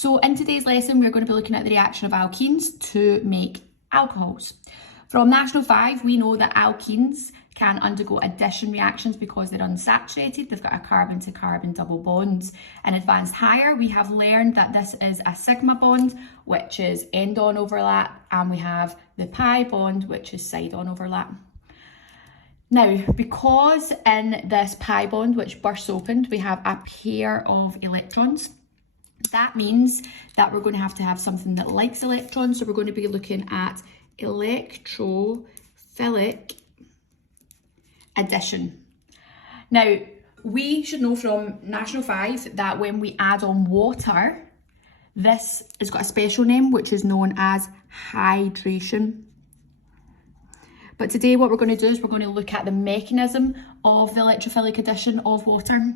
So in today's lesson, we're going to be looking at the reaction of alkenes to make alcohols. From National 5, we know that alkenes can undergo addition reactions because they're unsaturated. They've got a carbon-to-carbon double bond. In Advanced Higher, we have learned that this is a sigma bond, which is end-on overlap, and we have the pi bond, which is side-on overlap. Now, because in this pi bond, which bursts open, we have a pair of electrons, that means that we're going to have something that likes electrons. So we're going to be looking at electrophilic addition. Now, we should know from National 5 that when we add on water, this has got a special name, which is known as hydration. But today what we're going to do is we're going to look at the mechanism of the electrophilic addition of water.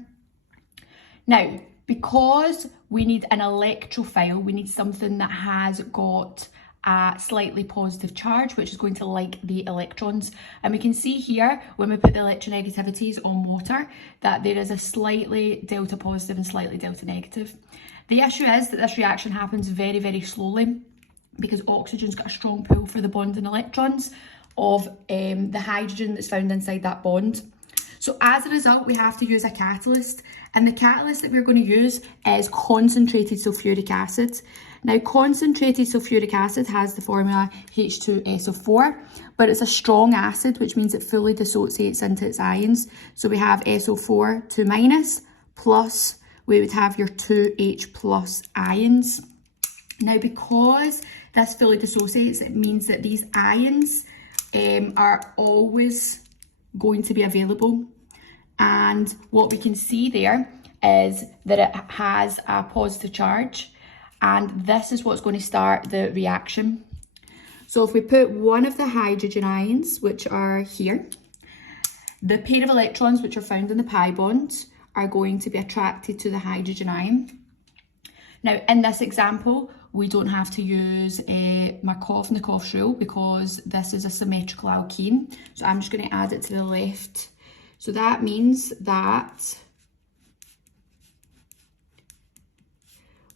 Now, because we need an electrophile, we need something that has got a slightly positive charge, which is going to like the electrons. And we can see here, when we put the electronegativities on water, that there is a slightly delta positive and slightly delta negative. The issue is that this reaction happens very, very slowly because oxygen's got a strong pull for the bonding electrons of the hydrogen that's found inside that bond. So as a result, we have to use a catalyst, and the catalyst that we're going to use is concentrated sulfuric acid. Now, concentrated sulfuric acid has the formula H2SO4, but it's a strong acid, which means it fully dissociates into its ions. So we have SO4 2 minus, plus we would have your 2H plus ions. Now, because this fully dissociates, it means that these ions are always going to be available. And what we can see there is that it has a positive charge, and this is what's going to start the reaction. So if we put one of the hydrogen ions, which are here, the pair of electrons which are found in the pi bond are going to be attracted to the hydrogen ion. Now, in this example, we don't have to use a Markovnikov's rule because this is a symmetrical alkene. So I'm just going to add it to the left. So that means that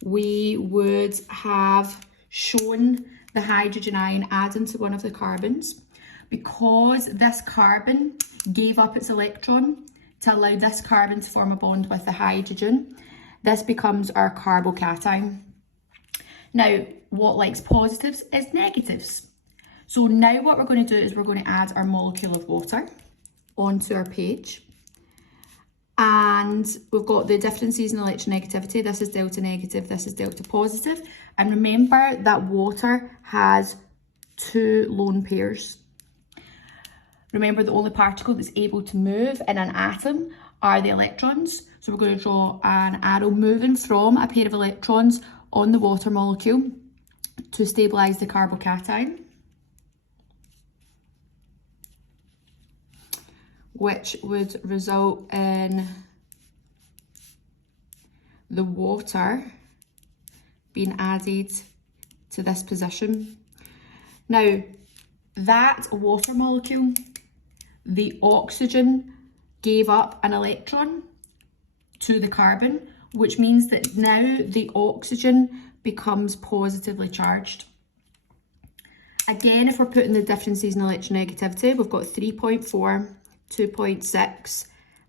we would have shown the hydrogen ion adding to one of the carbons. Because this carbon gave up its electron to allow this carbon to form a bond with the hydrogen, this becomes our carbocation. Now, what likes positives is negatives. So now what we're going to do is we're going to add our molecule of water onto our page. And we've got the differences in electronegativity. This is delta negative, this is delta positive. And remember that water has two lone pairs. Remember, the only particle that's able to move in an atom are the electrons. So we're going to draw an arrow moving from a pair of electrons on the water molecule to stabilise the carbocation, which would result in the water being added to this position. Now, that water molecule, the oxygen gave up an electron to the carbon, which means that now the oxygen becomes positively charged. Again, if we're putting the differences in electronegativity, we've got 3.4, 2.6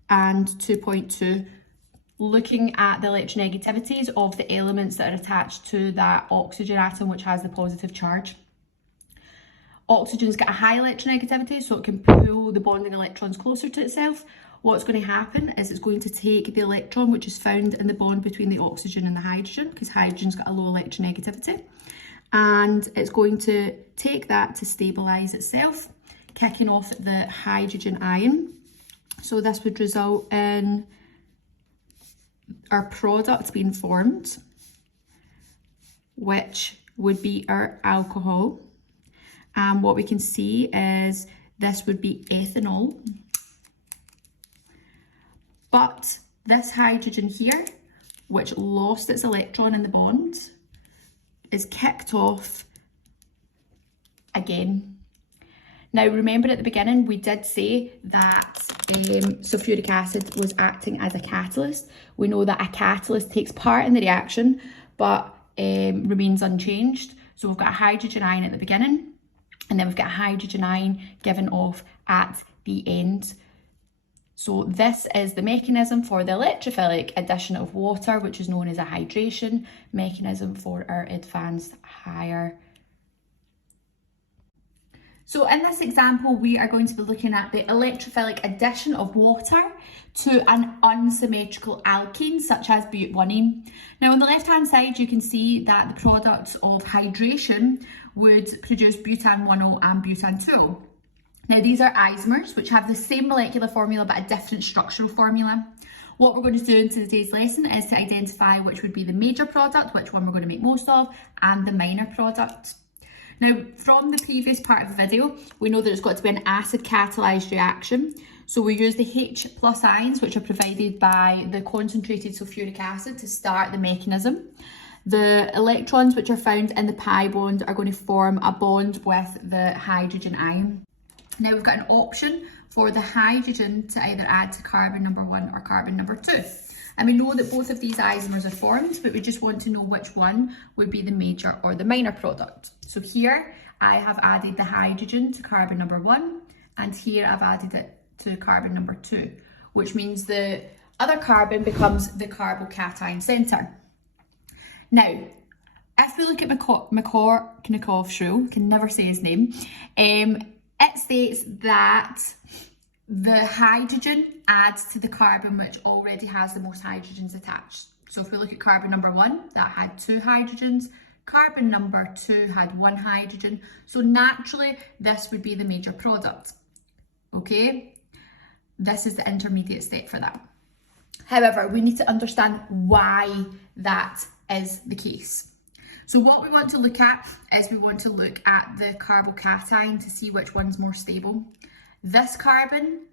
and 2.2. Looking at the electronegativities of the elements that are attached to that oxygen atom, which has the positive charge. Oxygen's got a high electronegativity, so it can pull the bonding electrons closer to itself. What's going to happen is it's going to take the electron, which is found in the bond between the oxygen and the hydrogen, because hydrogen's got a low electronegativity, and it's going to take that to stabilise itself, kicking off the hydrogen ion. So this would result in our product being formed, which would be our alcohol. And what we can see is this would be ethanol. But this hydrogen here, which lost its electron in the bond, is kicked off again. Now, remember at the beginning, we did say that sulfuric acid was acting as a catalyst. We know that a catalyst takes part in the reaction, but remains unchanged. So we've got a hydrogen ion at the beginning, and then we've got a hydrogen ion given off at the end. So this is the mechanism for the electrophilic addition of water, which is known as a hydration mechanism for our advanced higher. So in this example, we are going to be looking at the electrophilic addition of water to an unsymmetrical alkene, such as but-1ene. Now on the left-hand side, you can see that the product of hydration would produce butan-1O and butan-2O. Now these are isomers, which have the same molecular formula but a different structural formula. What we're going to do in today's lesson is to identify which would be the major product, which one we're going to make most of, and the minor product. Now, from the previous part of the video, we know that it's got to be an acid catalyzed reaction. So we use the H+ ions, which are provided by the concentrated sulfuric acid, to start the mechanism. The electrons which are found in the pi bond are going to form a bond with the hydrogen ion. Now we've got an option for the hydrogen to either add to carbon number 1 or carbon number 2. And we know that both of these isomers are formed, but we just want to know which one would be the major or the minor product. So here I have added the hydrogen to carbon number 1, and here I've added it to carbon number 2, which means the other carbon becomes the carbocation centre. Now, if we look at Markovnikov's rule, can never say his name, it states that the hydrogen adds to the carbon which already has the most hydrogens attached. So if we look at carbon number 1, that had 2 hydrogens, carbon number 2 had 1 hydrogen, so naturally this would be the major product. Okay, this is the intermediate step for that. However, we need to understand why that is the case. So what we want to look at is we want to look at the carbocation to see which one's more stable. This carbon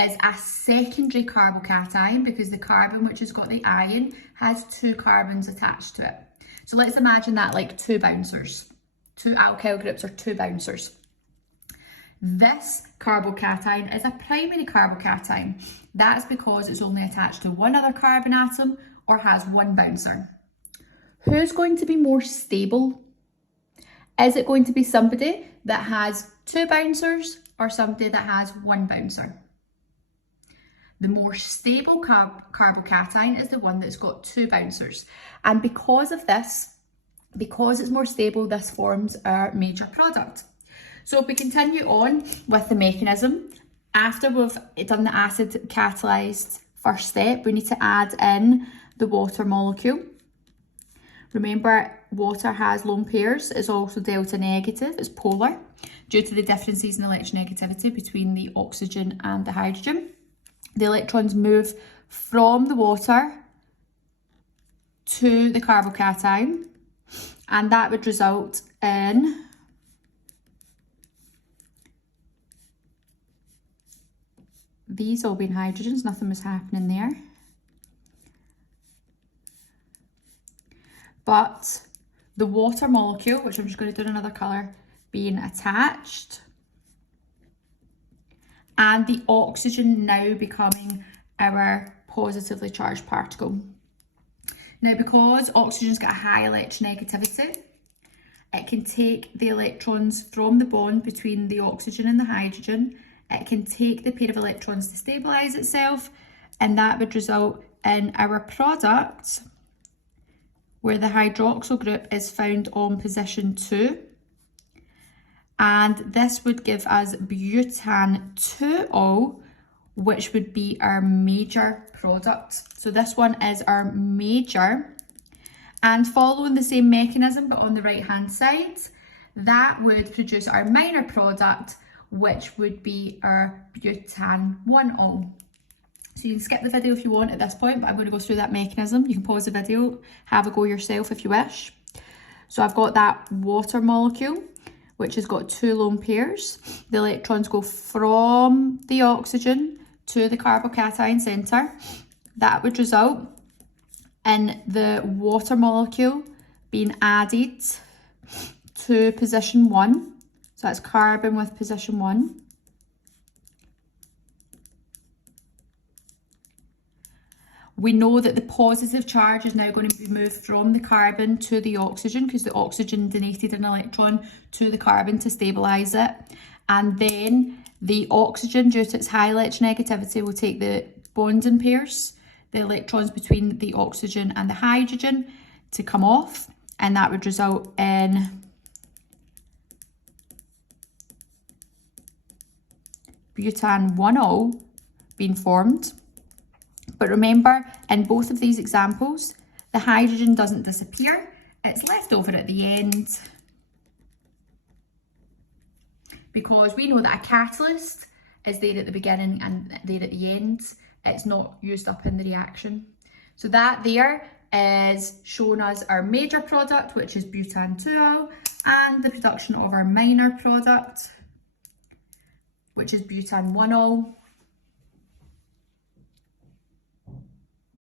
is a secondary carbocation because the carbon which has got the ion has 2 carbons attached to it. So let's imagine that like 2 bouncers. 2 alkyl groups are 2 bouncers. This carbocation is a primary carbocation. That's because it's only attached to 1 other carbon atom or has 1 bouncer. Who's going to be more stable? Is it going to be somebody that has 2 bouncers or somebody that has 1 bouncer? The more stable carbocation is the one that's got 2 bouncers. And because of this, because it's more stable, this forms our major product. So if we continue on with the mechanism, after we've done the acid catalyzed first step, we need to add in the water molecule. Remember, water has lone pairs, it's also delta negative, it's polar, due to the differences in electronegativity between the oxygen and the hydrogen. The electrons move from the water to the carbocation, and that would result in these all being hydrogens, nothing was happening there. But the water molecule, which I'm just going to do in another colour, being attached, and the oxygen now becoming our positively charged particle. Now, because oxygen's got a high electronegativity, it can take the electrons from the bond between the oxygen and the hydrogen. It can take the pair of electrons to stabilise itself, and that would result in our product where the hydroxyl group is found on position 2. And this would give us butan-2O, which would be our major product. So this one is our major. And following the same mechanism, but on the right-hand side, that would produce our minor product, which would be our butan-1O. So you can skip the video if you want at this point, but I'm going to go through that mechanism. You can pause the video, have a go yourself if you wish. So I've got that water molecule, which has got 2 lone pairs. The electrons go from the oxygen to the carbocation centre. That would result in the water molecule being added to position 1. So that's carbon with position 1. we know that the positive charge is now going to be moved from the carbon to the oxygen, because the oxygen donated an electron to the carbon to stabilise it. And then the oxygen, due to its high electronegativity, will take the bonding pairs, the electrons between the oxygen and the hydrogen, to come off, and that would result in butane 1-ol being formed. But remember, in both of these examples, the hydrogen doesn't disappear, it's left over at the end, because we know that a catalyst is there at the beginning and there at the end. It's not used up in the reaction. So that there is showing us our major product, which is butane 2-ol, and the production of our minor product, which is butane 1-ol.